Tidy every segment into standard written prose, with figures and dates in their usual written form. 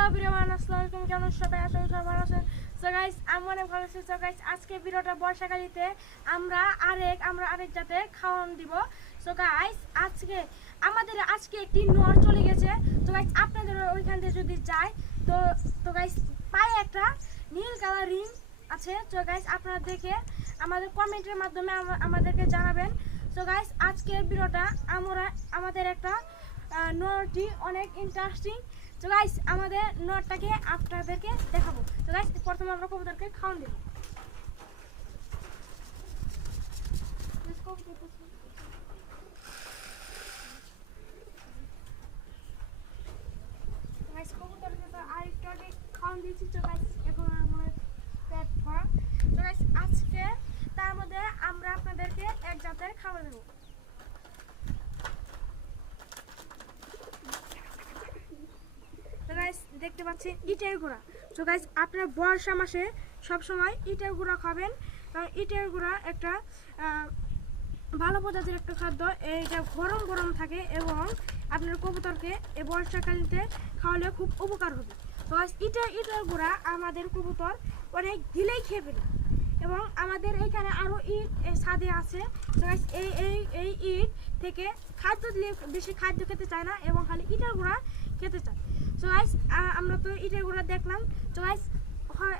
Hello everyone, আসসালামু আলাইকুম। কেমন সবাই? আশা করি সবাই ভালো আছেন। সো গাইস, আমি অনেক ভালো আছি। সো গাইস, আজকে ভিডিওটা বর্ষাকালীতে আমরা আরেক জাতের খাওয়ান দিব। সো গাইস, আজকে একটি নর চলে গেছে। তো গাইস, আপনাদের ওইখান থেকে যদি যায় তো গাইস পায়ে একটা নীল কালার রিং আছে। তো গাইস, আপনারা দেখে আমাদের কমেন্টের মাধ্যমে আমাদেরকে জানাবেন। সো গাইস, আজকের ভিডিওটা আমাদের একটা নরটি অনেক ইন্টারেস্টিং। তো গাইস, আমাদের নটটাকে আপনাদেরকে দেখাবো। তো গাইস, প্রথমে আমরা কবুতরকে খাওয়ান দেব। গাইস, কবুতরকে তো আরেকটা খাওয়ান দিয়েছি। তো গাইস, এখন আমার পেট ভরা। তো গাইস, আজকে তার মধ্যে আমরা আপনাদেরকে এক জাতের খাবার দেবো। দেখতে পাচ্ছেন ইটের গুঁড়া। তো গাইস, আপনারা বর্ষা মাসে সবসময় ইটের গুঁড়া খাবেন, কারণ ইটের গুঁড়া একটা ভালো প্রজাতির একটা খাদ্য। এইটা গরম গরম থাকে এবং আপনার কবুতরকে এই বর্ষাকালীতে খাওয়ালে খুব উপকার হবে। তো গাইস, ইটের গুঁড়া আমাদের কবুতর অনেক দিলেই খেয়ে ফেলে এবং আমাদের এইখানে আরও ইট ছাদে আছে। তো গাইস, এই ইট থেকে খাদ্য দিলে বেশি খাদ্য খেতে চায় না এবং খালি ইটের গুঁড়া খেতে চায়। তো গাইস, আমরা তো ইটের গুঁড়া দেখলাম। তো গাইস,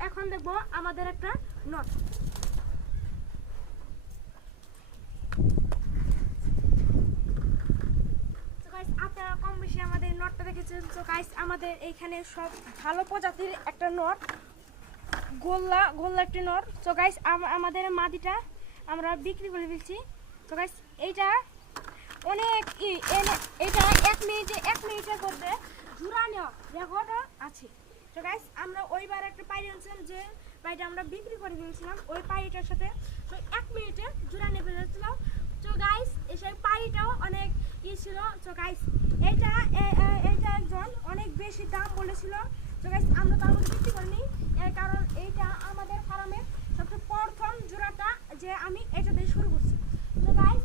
এখন দেখবো আমাদের একটা নট। তো গাইস, আপনারা কম বেশি আমাদের নটটা দেখেছেন। তো গাইস, আমাদের এইখানে সব ভালো প্রজাতির একটা নট, গোল্লা একটি নট। তো গাইস, আমাদের মাদিটা আমরা বিক্রি করে ফেলছি। তো গাইস, এইটা অনেক এটা এক মিনিটের মধ্যে জোড়া নেওয়া রেকর্ড আছে। তো গাইস, আমরা ওইবার একটা পায়রা আনছিলাম, যে পায়রাটা আমরা বিক্রি করে ফেলছিলাম ওই পায়রাটার সাথে। তো 1 মিনিটে জোড়া নিয়ে ফেলেছিলাম। তো গাইস, সেই পায়রাটাও অনেক ছিল। তো গাইস, এইটা একজন অনেক বেশি দাম বলেছিল। তো গাইস, আমরা তার মধ্যে বিক্রি করিনি, কারণ এইটা আমাদের ফার্মের সবচেয়ে প্রথম জোড়াটা যে আমি এটা দিয়ে শুরু করছি। তো গাইস,